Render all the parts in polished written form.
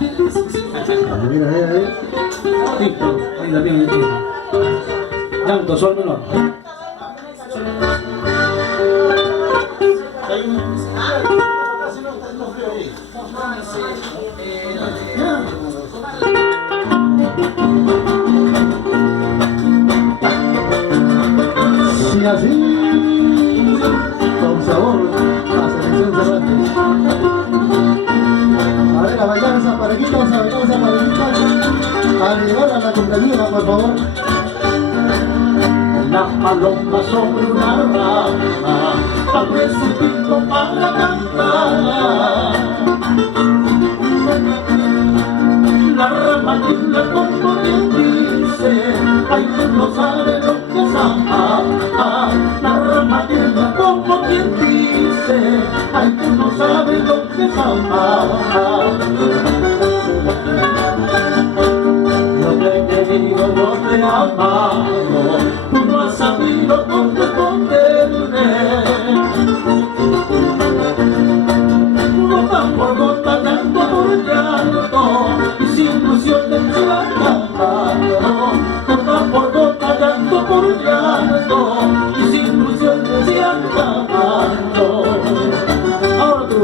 Mira, ahí. Listo, ahí también, ahí. Llanto, sol menor. Y así, con sabor, la selección Cervantes. A ver, a bailar esas parejitas, a bailar esas parejitas. A llegar a la compañía, por favor. La paloma sobre una rama abre su pico para cantar. La rama tiene como quien dice, ay, tú no sabes lo que es amar. La rama tiene como quien dice, ay, tú no sabes lo que es amar. Yo te he querido, yo te he amado, tú no has sabido corresponderme. Gota por gota, llanto por llanto, y sin ilusión de se va acabando. Gota por gota, llanto por llanto, y sin ilusión de se va acabando. Ahora tú,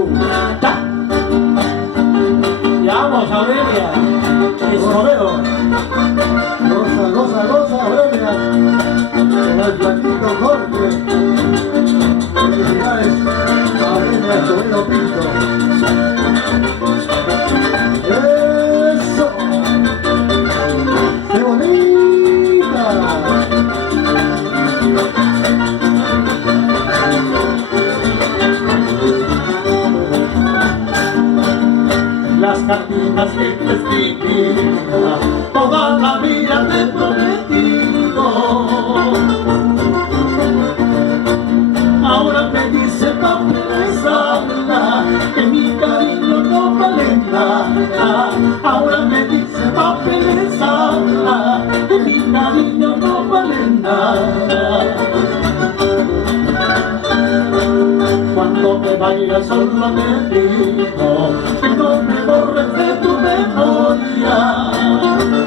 ¡ta! Ya vamos, Aurelia, es rodeo. Goza, goza, goza, Aurelia. Con el platito Jorge. Felicidades, Aurelia Escobedo Pinto. ¡Eso! ¡Qué bonita! Las cartitas que te escribí, toda la vida te he prometido. Ahora me dice papeles habla, que mi cariño no vale nada. Ahora me dice papeles habla, que mi cariño no vale nada. Cuando te vayas solo te digo que no me borres de tu memoria,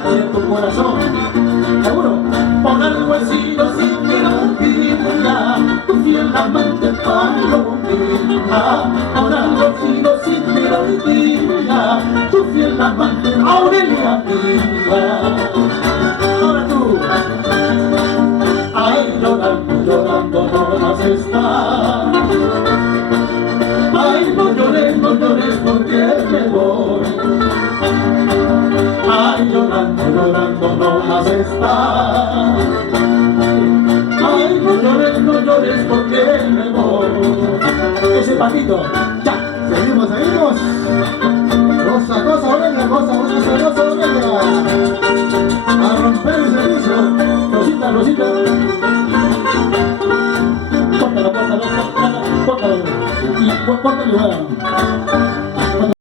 de tu corazón. Seguro, por algo he sido siquiera un día tu fiel amante palomita. Por algo he sido siquiera un día tu fiel amante Aurelia mía. Ahora tú, ay, llorando, llorando no vas a estar. Ay, no llores porque me voy. Ay, llorando, llorando no vas a estar. Ay, no llores porque me voy. Ese patito, ya. Seguimos, seguimos. Goza, goza, Aurelia, goza, goza, goza, Aurelia. A romper el servicio. Rosita, Rosita. Córtalo, córtalo, córtalo, córtalo. Y córtalo,